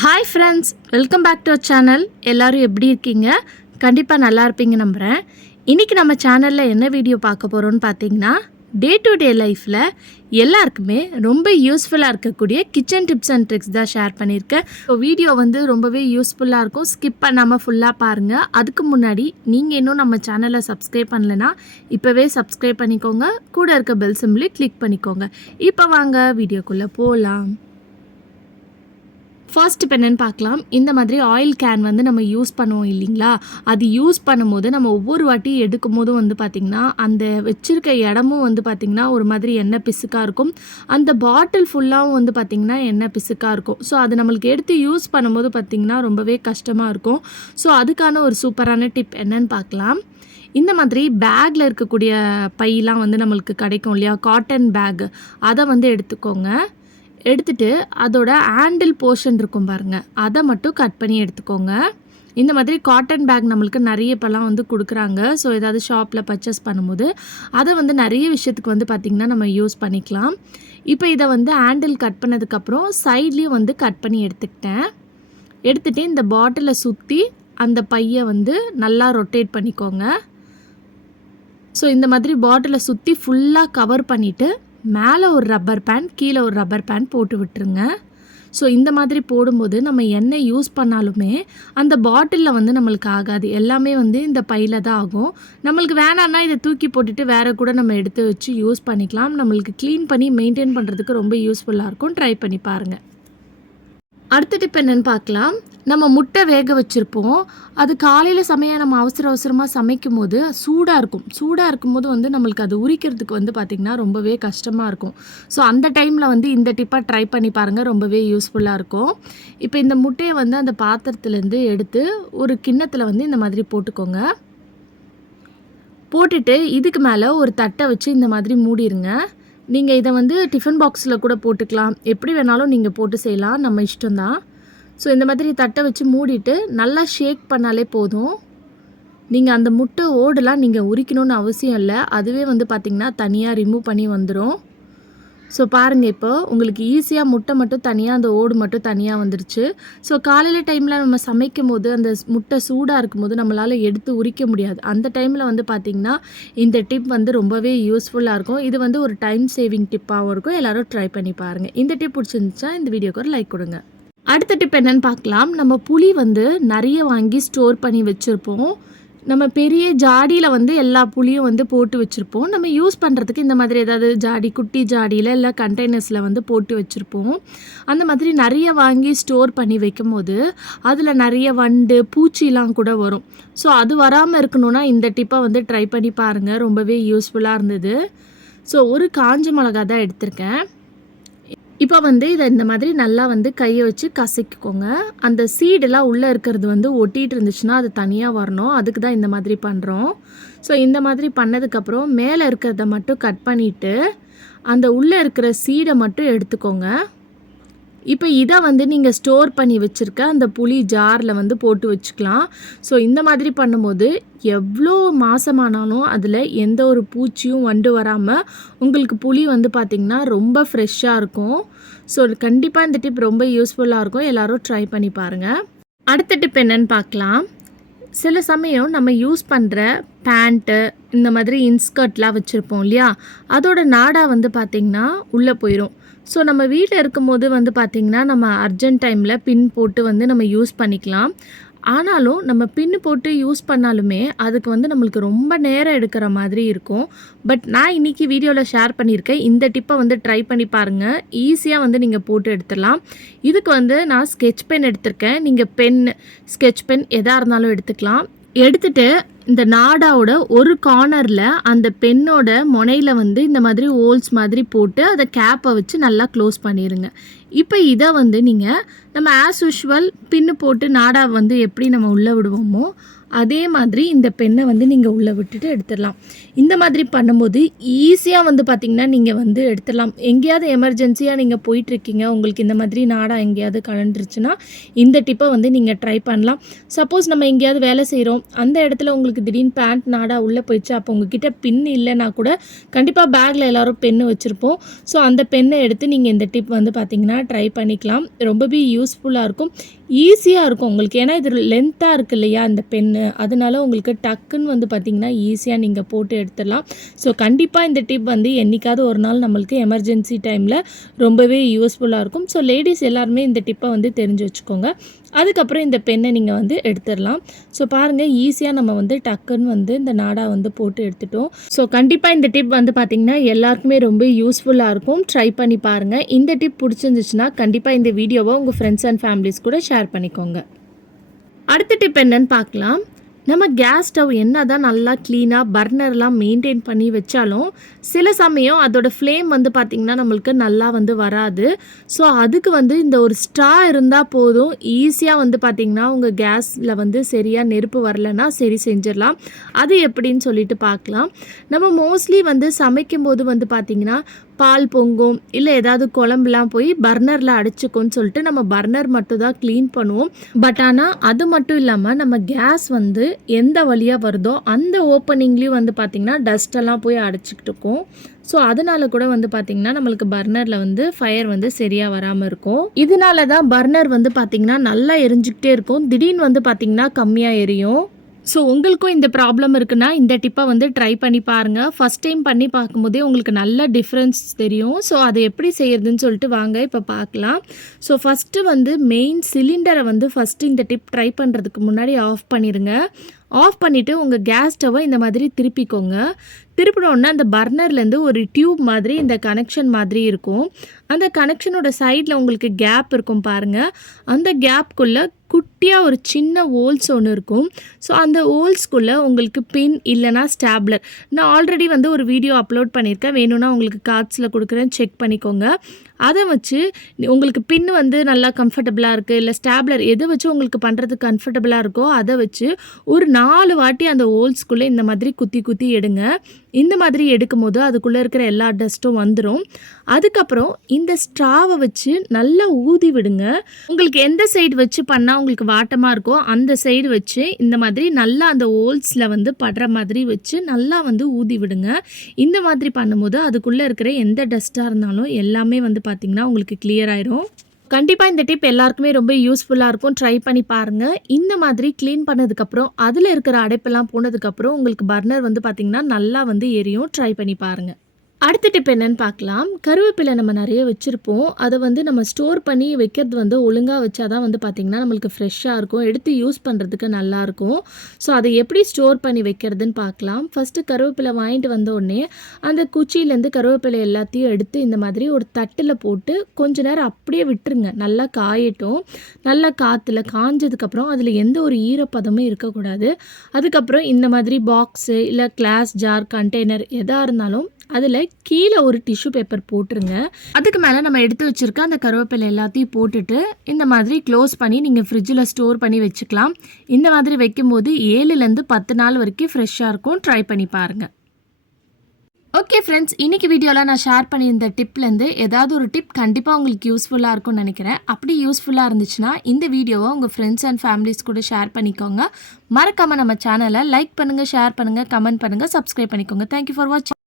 Hi friends, welcome back to our channel. எல்லோரும் எப்படி இருக்கீங்க? கண்டிப்பாக நல்லா இருப்பீங்க நம்புகிறேன். இன்றைக்கி நம்ம சேனலில் என்ன வீடியோ பார்க்க போகிறோன்னு பார்த்தீங்கன்னா, டே டு டே லைஃப்பில் எல்லாருக்குமே ரொம்ப யூஸ்ஃபுல்லாக இருக்கக்கூடிய கிச்சன் டிப்ஸ் அண்ட் ட்ரிக்ஸ் தான் ஷேர் பண்ணியிருக்கேன். ஸோ வீடியோ ரொம்பவே யூஸ்ஃபுல்லாக இருக்கும். ஸ்கிப் பண்ணாமல் ஃபுல்லாக பாருங்கள். அதுக்கு முன்னாடி நீங்கள் இன்னும் நம்ம சேனலை சப்ஸ்கிரைப் பண்ணலைன்னா இப்போவே சப்ஸ்கிரைப் பண்ணிக்கோங்க. கூட இருக்க பெல் சிம்பிளை கிளிக் பண்ணிக்கோங்க. இப்போ வாங்க வீடியோக்குள்ளே போகலாம். ஃபர்ஸ்ட் இப்போ என்னென்னு பார்க்கலாம். இந்த மாதிரி ஆயில் கேன் நம்ம யூஸ் பண்ணுவோம் இல்லைங்களா? அது யூஸ் பண்ணும்போது நம்ம ஒவ்வொரு வாட்டி எடுக்கும் போதும் பார்த்திங்கன்னா அந்த வச்சுருக்க இடமும் பார்த்திங்கன்னா ஒரு மாதிரி எண்ணெய் பிசுக்காக இருக்கும். அந்த பாட்டில் ஃபுல்லாகவும் பார்த்திங்கன்னா எண்ணெய் பிசுக்காக இருக்கும். ஸோ அது நம்மளுக்கு எடுத்து யூஸ் பண்ணும்போது பார்த்திங்கன்னா ரொம்பவே கஷ்டமாக இருக்கும். ஸோ அதுக்கான ஒரு சூப்பரான டிப் என்னன்னு பார்க்கலாம். இந்த மாதிரி பேக்கில் இருக்கக்கூடிய பையெலாம் நம்மளுக்கு கிடைக்கும் இல்லையா? காட்டன் பேக் அதை எடுத்துக்கோங்க. எடுத்துகிட்டு அதோட ஹேண்டில் போர்ஷன் இருக்கும் பாருங்கள், அதை மட்டும் கட் பண்ணி எடுத்துக்கோங்க. இந்த மாதிரி காட்டன் பேக் நம்மளுக்கு நிறைய இப்போலாம் கொடுக்குறாங்க. ஸோ ஏதாவது ஷாப்பில் பர்ச்சேஸ் பண்ணும்போது அதை நிறைய விஷயத்துக்கு பார்த்திங்கன்னா நம்ம யூஸ் பண்ணிக்கலாம். இப்போ இதை ஹேண்டில் கட் பண்ணதுக்கப்புறம் சைட்லேயும் கட் பண்ணி எடுத்துக்கிட்டேன். எடுத்துகிட்டு இந்த பாட்டிலை சுற்றி அந்த பையை நல்லா ரொட்டேட் பண்ணிக்கோங்க. ஸோ இந்த மாதிரி பாட்டிலை சுற்றி ஃபுல்லாக கவர் பண்ணிவிட்டு மேலே ஒரு ரப்பர் பேண்ட், கீழே ஒரு ரப்பர் பேண்ட் போட்டு விட்டுருங்க. ஸோ இந்த மாதிரி போடும்போது நம்ம எண்ணெய் யூஸ் பண்ணாலுமே அந்த பாட்டிலில் நம்மளுக்கு ஆகாது. எல்லாமே இந்த பையில் தான் ஆகும். நம்மளுக்கு வேணான்னா இதை தூக்கி போட்டுட்டு வேறு கூட நம்ம எடுத்து வச்சு யூஸ் பண்ணிக்கலாம். நம்மளுக்கு க்ளீன் பண்ணி மெயின்டைன் பண்ணுறதுக்கு ரொம்ப யூஸ்ஃபுல்லாக இருக்கும். ட்ரை பண்ணி பாருங்கள். அடுத்த டிப் என்னென்னு பார்க்கலாம். நம்ம முட்டை வேக வச்சுருப்போம். அது காலையில் நம்ம அவசரமாக சமைக்கும் போது சூடாக இருக்கும்போது நம்மளுக்கு அது உரிக்கிறதுக்கு பார்த்திங்கன்னா ரொம்பவே கஷ்டமாக இருக்கும். ஸோ அந்த டைமில் இந்த டிப்பாக ட்ரை பண்ணி பாருங்கள். ரொம்பவே யூஸ்ஃபுல்லாக இருக்கும். இப்போ இந்த முட்டையை அந்த பாத்திரத்துலேருந்து எடுத்து ஒரு கிண்ணத்தில் இந்த மாதிரி போட்டுக்கோங்க. போட்டுட்டு இதுக்கு மேலே ஒரு தட்டை வச்சு இந்த மாதிரி மூடிடுங்க. நீங்கள் இதை டிஃபன் பாக்ஸில் கூட போட்டுக்கலாம். எப்படி வேணாலும் நீங்கள் போட்டு செய்யலாம், நம்ம இஷ்டம்தான். ஸோ இந்த மாதிரி தட்டை வச்சு மூடிட்டு நல்லா ஷேக் பண்ணாலே போதும். நீங்கள் அந்த முட்டை ஓடெலாம் நீங்கள் உரிக்கணும்னு அவசியம் இல்லை. அதுவே பார்த்திங்கன்னா தனியாக ரிமூவ் பண்ணி வந்துடும். ஸோ பாருங்கள், இப்போ உங்களுக்கு ஈஸியாக முட்டை மட்டும் தனியாக, அந்த ஓடு மட்டும் தனியாக வந்துடுச்சு. ஸோ காலையில் டைமில் நம்ம சமைக்கும் போது அந்த முட்டை சூடாக இருக்கும்போது நம்மளால் எடுத்து உரிக்க முடியாது. அந்த டைமில் பார்த்திங்கன்னா இந்த டிப் ரொம்பவே யூஸ்ஃபுல்லாக இருக்கும். இது ஒரு டைம் சேவிங் டிப்பாகவும் இருக்கும். எல்லோரும் ட்ரை பண்ணி பாருங்கள். இந்த டிப் பிடிச்சிருந்துச்சா இந்த வீடியோக்கு ஒரு லைக் கொடுங்க. அடுத்த டிப் என்னென்னு பார்க்கலாம். நம்ம புளி நிறைய வாங்கி ஸ்டோர் பண்ணி வச்சுருப்போம். நம்ம பெரிய ஜாடியில் எல்லா புளியும் போட்டு வச்சுருப்போம். நம்ம யூஸ் பண்ணுறதுக்கு இந்த மாதிரி ஏதாவது ஜாடி, குட்டி ஜாடியில் இல்லை கண்டெய்னர்ஸில் போட்டு வச்சுருப்போம். அந்த மாதிரி நிறைய வாங்கி ஸ்டோர் பண்ணி வைக்கும் போது அதில் நிறைய வண்டு, பூச்சிலாம் கூட வரும். ஸோ அது வராமல் இருக்கணும்னா இந்த டிப்பை ட்ரை பண்ணி பாருங்கள். ரொம்பவே யூஸ்ஃபுல்லாக இருந்தது. ஸோ ஒரு காஞ்ச மிளகா தான் எடுத்திருக்கேன். இப்போ இதை இந்த மாதிரி நல்லா கையை வச்சு கசக்கிக்கோங்க. அந்த சீடெல்லாம் உள்ளே இருக்கிறது ஒட்டிகிட்டு இருந்துச்சுன்னா அது தனியாக வரணும். அதுக்கு தான் இந்த மாதிரி பண்ணுறோம். ஸோ இந்த மாதிரி பண்ணதுக்கப்புறம் மேலே இருக்கிறத மட்டும் கட் பண்ணிவிட்டு அந்த உள்ளே இருக்கிற சீடை மட்டும் எடுத்துக்கோங்க. இப்போ இதை நீங்கள் ஸ்டோர் பண்ணி வச்சுருக்க அந்த புளி ஜாரில் போட்டு வச்சுக்கலாம். ஸோ இந்த மாதிரி பண்ணும்போது எவ்வளோ மாதமானாலும் அதில் எந்த ஒரு பூச்சியும் வண்டு வராமல் உங்களுக்கு புளி பார்த்திங்கன்னா ரொம்ப ஃப்ரெஷ்ஷாக இருக்கும். ஸோ கண்டிப்பாக இந்த டிப் ரொம்ப யூஸ்ஃபுல்லாக இருக்கும். எல்லோரும் ட்ரை பண்ணி பாருங்கள். அடுத்த டிப் என்னென்னு பார்க்கலாம். சில சமயம் நம்ம யூஸ் பண்ணுற பேண்ட்டு, இந்த மாதிரி இன்ஸ்கர்ட்லாம் வச்சுருப்போம் இல்லையா? அதோட நாடா பார்த்திங்கன்னா உள்ளே போயிடும். ஸோ நம்ம வீட்டில் இருக்கும்போது பார்த்திங்கன்னா நம்ம அர்ஜென்ட் டைமில் பின் போட்டு நம்ம யூஸ் பண்ணிக்கலாம். ஆனாலும் நம்ம பின்னு போட்டு யூஸ் பண்ணாலுமே அதுக்கு நம்மளுக்கு ரொம்ப நேரம் எடுக்கிற மாதிரி இருக்கும். பட் நான் இன்றைக்கி வீடியோவில் ஷேர் பண்ணியிருக்கேன். இந்த டிப்பை ட்ரை பண்ணி பாருங்கள். ஈஸியாக நீங்கள் போட்டு எடுத்துடலாம். இதுக்கு நான் ஸ்கெட்ச் பென் எடுத்திருக்கேன். நீங்கள் பென், ஸ்கெட்ச் பென் எதாக இருந்தாலும் எடுத்துக்கலாம். எடுத்துகிட்டு இந்த நாடாவோட ஒரு கார்னரில் அந்த பென்னோட முனையில் இந்த மாதிரி ஹோல்ஸ் மாதிரி போட்டு அதை கேப்பை வச்சு நல்லா க்ளோஸ் பண்ணிடுங்க. இப்போ இதை நீங்கள் நம்ம ஆஸ் யூஷுவல் பின்னு போட்டு நாடா எப்படி நம்ம உள்ளே விடுவோமோ அதே மாதிரி இந்த பெண்ணை நீங்கள் உள்ளே விட்டுட்டு எடுத்துடலாம். இந்த மாதிரி பண்ணும்போது ஈஸியாக பார்த்திங்கன்னா நீங்கள் எடுத்துடலாம். எங்கேயாவது எமர்ஜென்சியாக நீங்கள் போயிட்டுருக்கீங்க, உங்களுக்கு இந்த மாதிரி நாடா எங்கேயாவது கலண்டுருச்சுன்னா இந்த டிப்பை நீங்கள் ட்ரை பண்ணலாம். சப்போஸ் நம்ம எங்கேயாவது வேலை செய்கிறோம், அந்த இடத்துல உங்களுக்கு திடீர்னு பேண்ட் நாடா உள்ளே போயிடுச்சு, அப்போ உங்ககிட்ட பின் இல்லைன்னா கூட கண்டிப்பாக பேக்கில் எல்லோரும் பென்னு வச்சுருப்போம். ஸோ அந்த பெண்ணை எடுத்து நீங்கள் இந்த டிப் பார்த்திங்கன்னா வேணால் ட்ரை பண்ணிக்கலாம். ரொம்பவே யூஸ்ஃபுல்லாக இருக்கும், ஈஸியாக இருக்கும் உங்களுக்கு. ஏன்னா இது லென்த்தாக இருக்குது இல்லையா இந்த பென்னு, அதனால உங்களுக்கு டக்குன்னு வந்து பார்த்திங்கன்னா ஈஸியாக நீங்கள் போட்டு எடுத்துடலாம். ஸோ கண்டிப்பாக இந்த டிப் வந்து என்றைக்காவது ஒரு நாள் நம்மளுக்கு எமர்ஜென்சி டைமில் ரொம்பவே யூஸ்ஃபுல்லாக இருக்கும். ஸோ லேடிஸ் எல்லாருமே இந்த டிப்பை வந்து தெரிஞ்சு வச்சுக்கோங்க. அதுக்கப்புறம் இந்த பெண்ணை நீங்கள் வந்து எடுத்துடலாம். ஸோ பாருங்கள், ஈஸியாக நம்ம வந்து டக்குன்னு வந்து இந்த நாடா வந்து போட்டு எடுத்துட்டோம். ஸோ கண்டிப்பாக இந்த டிப் வந்து பார்த்திங்கன்னா எல்லாருக்குமே ரொம்ப யூஸ்ஃபுல்லாக இருக்கும். ட்ரை பண்ணி பாருங்கள். இந்த டிப் பிடிச்சிருந்துச்சுன்னா கண்டிப்பாக இந்த வீடியோவை உங்கள் ஃப்ரெண்ட்ஸ் அண்ட் ஃபேமிலிஸ் கூட ஷேர் பண்ணிக்கோங்க. அடுத்த டிப் என்னன்னு பார்க்கலாம். நம்ம கேஸ் ஸ்டவ் என்ன தான் நல்லா க்ளீனாக பர்னர்லாம் மெயின்டைன் பண்ணி வச்சாலும் சில சமயம் அதோடய ஃப்ளேம் வந்து பார்த்திங்கன்னா நம்மளுக்கு நல்லா வந்து வராது. ஸோ அதுக்கு வந்து இந்த ஒரு ஸ்ட்ரா இருந்தால் போதும், ஈஸியாக வந்து பார்த்திங்கன்னா உங்கள் கேஸில் வந்து சரியாக நெருப்பு வரலைன்னா சரி செஞ்சிடலாம். அது எப்படின்னு சொல்லிட்டு பார்க்கலாம். நம்ம மோஸ்ட்லி வந்து சமைக்கும்போது வந்து பார்த்திங்கன்னா பால் பொங்கும், இல்லை ஏதாவது குழம்புலாம் போய் பர்னரில் அடிச்சுக்கோன்னு சொல்லிட்டு நம்ம பர்னர் மட்டும் தான் க்ளீன் பண்ணுவோம். பட் ஆனால் அது மட்டும் இல்லாமல் நம்ம கேஸ் வந்து எந்த வழியாக வருதோ அந்த ஓப்பனிங்லேயும் வந்து பார்த்திங்கன்னா டஸ்ட்டெல்லாம் போய் அடைச்சிக்கிட்டு இருக்கும். ஸோ அதனால கூட வந்து பார்த்திங்கன்னா நம்மளுக்கு பர்னரில் வந்து ஃபயர் வந்து சரியாக வராமல் இருக்கும். இதனால தான் பர்னர் வந்து பார்த்திங்கன்னா நல்லா எரிஞ்சிக்கிட்டே இருக்கும், திடீர்னு வந்து பார்த்திங்கன்னா கம்மியாக எரியும். ஸோ உங்களுக்கும் இந்த ப்ராப்ளம் இருக்குன்னா இந்த டிப்பை வந்து ட்ரை பண்ணி பாருங்கள். ஃபஸ்ட் டைம் பண்ணி பார்க்கும்போதே உங்களுக்கு நல்ல டிஃப்ரென்ஸ் தெரியும். ஸோ அதை எப்படி செய்யறதுன்னு சொல்லிட்டு வாங்க இப்போ பார்க்கலாம். ஸோ ஃபஸ்ட்டு வந்து மெயின் சிலிண்டரை வந்து ஃபஸ்ட்டு இந்த டிப் ட்ரை பண்ணுறதுக்கு முன்னாடி ஆஃப் பண்ணிடுங்க. ஆஃப் பண்ணிவிட்டு உங்கள் கேஸ் ஸ்டவ்வை இந்த மாதிரி திருப்பிக்கோங்க. திருப்பினோன்னா அந்த பர்னர்லேருந்து ஒரு டியூப் மாதிரி இந்த கனெக்ஷன் மாதிரி இருக்கும். அந்த கனெக்ஷனோட சைடில் உங்களுக்கு கேப் இருக்கும் பாருங்கள். அந்த கேப்குள்ளே குட்டியாக ஒரு சின்ன ஹோல்ஸ் ஒன்று இருக்கும். ஸோ அந்த ஹோல்ஸ்குள்ளே உங்களுக்கு பின் இல்லைனா ஸ்டாப்லர், நான் ஆல்ரெடி வந்து ஒரு வீடியோ அப்லோட் பண்ணியிருக்கேன், வேணும்னா உங்களுக்கு கார்ட்ஸில் கொடுக்குறேன், செக் பண்ணிக்கோங்க. அதை வச்சு உங்களுக்கு பின் வந்து நல்லா கம்ஃபர்டபுளாக இருக்குது, இல்லை ஸ்டாப்லர் எதை வச்சு உங்களுக்கு பண்ணுறதுக்கு கம்ஃபர்டபுளாக இருக்கோ அதை வச்சு ஒரு 4 வாட்டி அந்த ஹோல்ஸ்குள்ளே இந்த மாதிரி குத்தி குத்தி எடுங்க. இந்த மாதிரி எடுக்கும் போது அதுக்குள்ளே இருக்கிற எல்லா டஸ்ட்டும் வந்துடும். அதுக்கப்புறம் இந்த ஸ்ட்ராவை வச்சு நல்லா ஊதி விடுங்க. உங்களுக்கு எந்த சைடு வச்சு பண்ணால் உங்களுக்கு வாட்டமாக இருக்கோ அந்த சைடு வச்சு இந்த மாதிரி நல்லா அந்த ஹோல்ஸில் வந்து படுற மாதிரி வச்சு நல்லா வந்து ஊதி விடுங்க. இந்த மாதிரி பண்ணும்போது அதுக்குள்ளே இருக்கிற எந்த டஸ்ட்டாக இருந்தாலும் எல்லாமே வந்து பார்த்திங்கன்னா உங்களுக்கு கிளியர் ஆயிரும். கண்டிப்பாக இந்த டிப் எல்லாருக்குமே ரொம்ப யூஸ்ஃபுல்லாக இருக்கும். ட்ரை பண்ணி பாருங்கள். இந்த மாதிரி க்ளீன் பண்ணதுக்கப்புறம் அதில் இருக்கிற அடைப்பெல்லாம் போனதுக்கப்புறம் உங்களுக்கு பர்னர் வந்து பார்த்திங்கன்னா நல்லா வந்து எரியும். ட்ரை பண்ணி பாருங்கள். அடுத்த டிப் என்னன்னு பார்க்கலாம். கருவேப்பிலை நம்ம நிறைய வச்சுருப்போம், அதை வந்து நம்ம ஸ்டோர் பண்ணி வைக்கிறது வந்து ஒழுங்காக வச்சா தான் வந்து பார்த்திங்கன்னா நம்மளுக்கு ஃப்ரெஷ்ஷாக இருக்கும், எடுத்து யூஸ் பண்ணுறதுக்கு நல்லாயிருக்கும். ஸோ அதை எப்படி ஸ்டோர் பண்ணி வைக்கிறதுன்னு பார்க்கலாம். ஃபஸ்ட்டு கருவேப்பிலை வாங்கிட்டு வந்த உடனே அந்த குச்சியிலேருந்து கருவேப்பிலை எல்லாத்தையும் எடுத்து இந்த மாதிரி ஒரு தட்டில் போட்டு கொஞ்ச நேரம் அப்படியே விட்டுருங்க. நல்லா காயட்டும். நல்லா காற்றுல காஞ்சதுக்கப்புறம் அதில் எந்த ஒரு ஈரப்பதமும் இருக்கக்கூடாது. அதுக்கப்புறம் இந்த மாதிரி பாக்ஸு இல்லை கிளாஸ் ஜார் கண்டெய்னர் எதாக இருந்தாலும் அதில் கீழே ஒரு டிஷ்யூ பேப்பர் போட்டுருங்க. அதுக்கு மேலே நம்ம எடுத்து வச்சுருக்க அந்த கருவேப்பிலை எல்லாத்தையும் போட்டுட்டு இந்த மாதிரி க்ளோஸ் பண்ணி நீங்கள் ஃப்ரிட்ஜில் ஸ்டோர் பண்ணி வச்சுக்கலாம். இந்த மாதிரி வைக்கும்போது 7லேருந்து 10 நாள் வரைக்கும் ஃப்ரெஷ்ஷாக இருக்கும். ட்ரை பண்ணி பாருங்கள். ஓகே ஃப்ரெண்ட்ஸ், இன்றைக்கி வீடியோவில் நான் ஷேர் பண்ணியிருந்த டிப்லேருந்து ஏதாவது ஒரு டிப் கண்டிப்பாக உங்களுக்கு யூஸ்ஃபுல்லாக இருக்கும்னு நினைக்கிறேன். அப்படி யூஸ்ஃபுல்லாக இருந்துச்சுன்னா இந்த வீடியோவை உங்கள் ஃப்ரெண்ட்ஸ் அண்ட் ஃபேமிலிஸ் கூட ஷேர் பண்ணிக்கோங்க. மறக்காமல் நம்ம சேனலை லைக் பண்ணுங்கள், ஷேர் பண்ணுங்கள், கமெண்ட் பண்ணுங்கள், சப்ஸ்கிரைப் பண்ணிக்கோங்க. தேங்க்யூ ஃபார் வாட்சிங்.